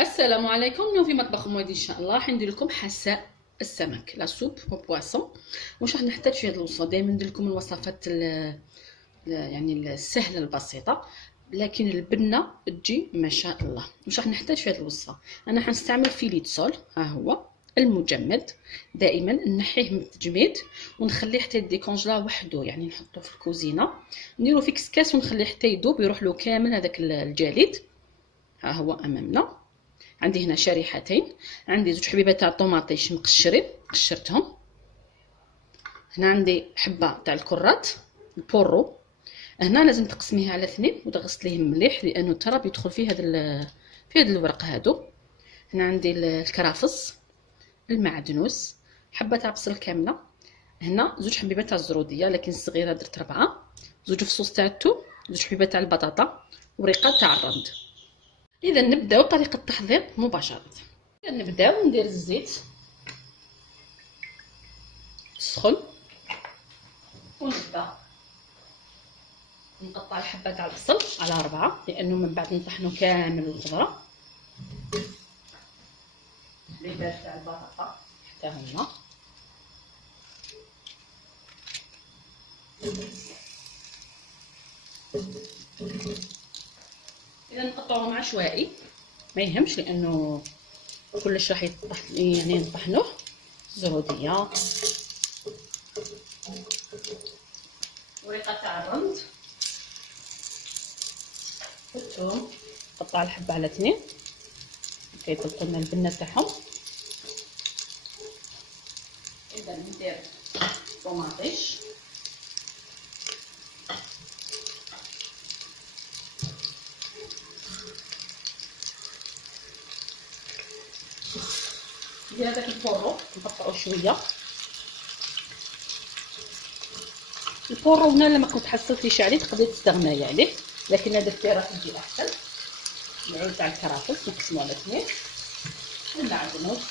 السلام عليكم. اليوم في مطبخ مويدي ان شاء الله راح ندير لكم حساء السمك لا سوب او بواسون. واش راح نحتاج في هذه الوصفه؟ دائما ندير لكم الوصفات يعني السهله البسيطه، لكن البنه تجي ما شاء الله. واش راح نحتاج في هذه الوصفه؟ انا حنستعمل فيليت سول، ها هو المجمد. دائما نحيه من التجميد ونخليه حتى يديكونجلا وحده، يعني نحطه في الكوزينه نديرو في كسكاس ونخليه حتى يذوب يروح له كامل هذاك الجليد. ها هو امامنا. عندي هنا شريحتين، عندي زوج حبيبات تاع الطوماطيش مقشرين قشرتهم. هنا عندي حبه تاع الكرات البورو، هنا لازم تقسميها على اثنين وتغسليه مليح لانه التراب يدخل فيه في هذا الورق هادو. هنا عندي الكرافس المعدنوس، حبه تاع بصل كامله. هنا زوج حبيبات تاع الزروديه لكن الصغيره درت 4، زوج فصوص تاع الثوم، زوج حبيبات تاع البطاطا، ورقه تاع الرند. اذا نبداو طريقه التحضير مباشره. نبداو ندير الزيت سخن ونبدا نقطع الحبه تاع البصل على 4 لانه من بعد نطحنو كامل الخضره. الحبيبات تاع البطاطا حتى هما. اذا نقطعوهم عشوائي ما يهمش لانه كلش راح يعني نطحنوه. زروديه، ورقه تاع الرند، والثوم. نقطع الحبه على 2 كي يطلقوا لنا البنه تاعهم. اذا ندير طوماطيش، ندير هذاك البورو نقطعو شويه. البورو هنا لما كنت حصلتيش عليه تقدري تستغناي عليه، لكن هذا فيه راح يجي احسن. العود تاع الكرافس نقسمو على 2، المعدنوس،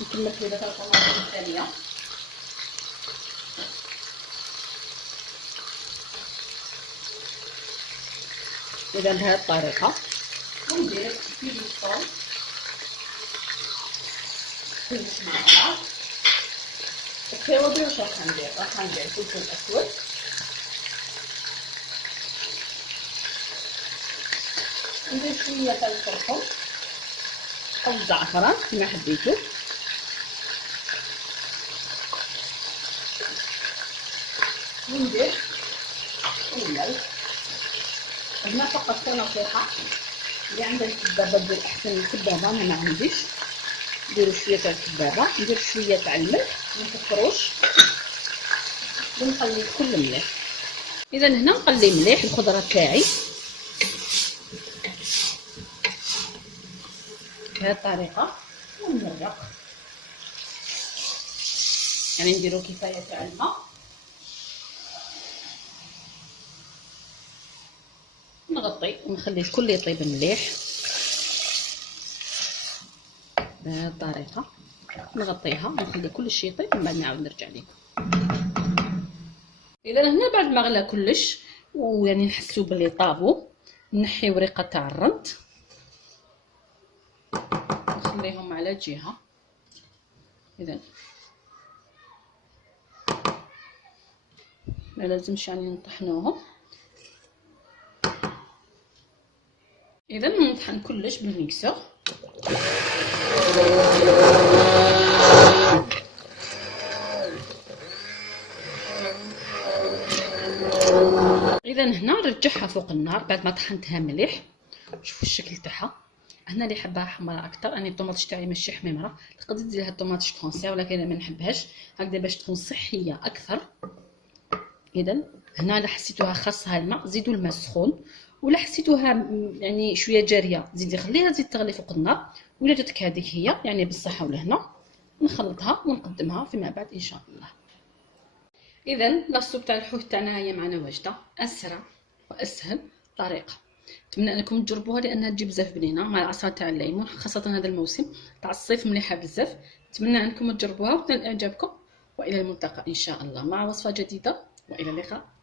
نكمل حبيبات الطماطم الثانيه. اذا بهذه الطريقه وندير فيليت سول كلش مع بعض. التوابل واش راح ندير؟ راح ندير فلفل اسود، ندير شويه تاع الكركم او الزعفران كما حبيتو، وندير الملح. هنا فقط نصيحه اللي عندها الكبابه دير احسن من الكبابه، انا ما عنديش. نديرو شويه تاع الكبابه، ندير شويه تاع الملح، ما نكثروش ونخلي الكل مليح. اذا هنا نقلي مليح الخضره تاعي بهذه الطريقه ونمرق، يعني نديرو كفايه تاع الماء. نغطي ونخلي الكل يطيب مليح بهذه الطريقه. نغطيها ونخلي كل شيء يطيب ومن بعد نعاود نرجع لكم. اذا هنا بعد ما غلا كلش ويعني نحسوا بلي طابوا، نحي ورقه تاع الرند نخليهم على جهه. اذا ما لازمش يعني نطحنوهم. اذا نطحن كلش بالميكسر. اذا هنا نرجعها فوق النار بعد ما طحنتها مليح. شوفوا الشكل تاعها. هنا اللي حبها حمراء اكثر، انا الطوماطيش تاعي ماشي حميمره، تقدر دير لها الطوماطيش كونسير ولكن انا ما نحبهاش هكذا باش تكون صحيه اكثر. اذا هنا الا حسيتوها خاصها الماء زيدوا الماء سخون، ولا حسيتوها يعني شويه جاريه زيدي خليها تزيد تغلي فوق النار. ولا جاتك هذيك هي يعني بالصحه والهنا نخلطها ونقدمها فيما بعد ان شاء الله. اذا لاصوب تاع الحوت تاعنا هي معنا واجده، اسرع واسهل طريقه. نتمنى انكم تجربوها لانها تجي بزاف بنينه مع العصير تاع الليمون، خاصه هذا الموسم تاع الصيف مليحه بزاف. نتمنى انكم تجربوها وتنال اعجابكم، والى الملتقى ان شاء الله مع وصفه جديده، والى اللقاء.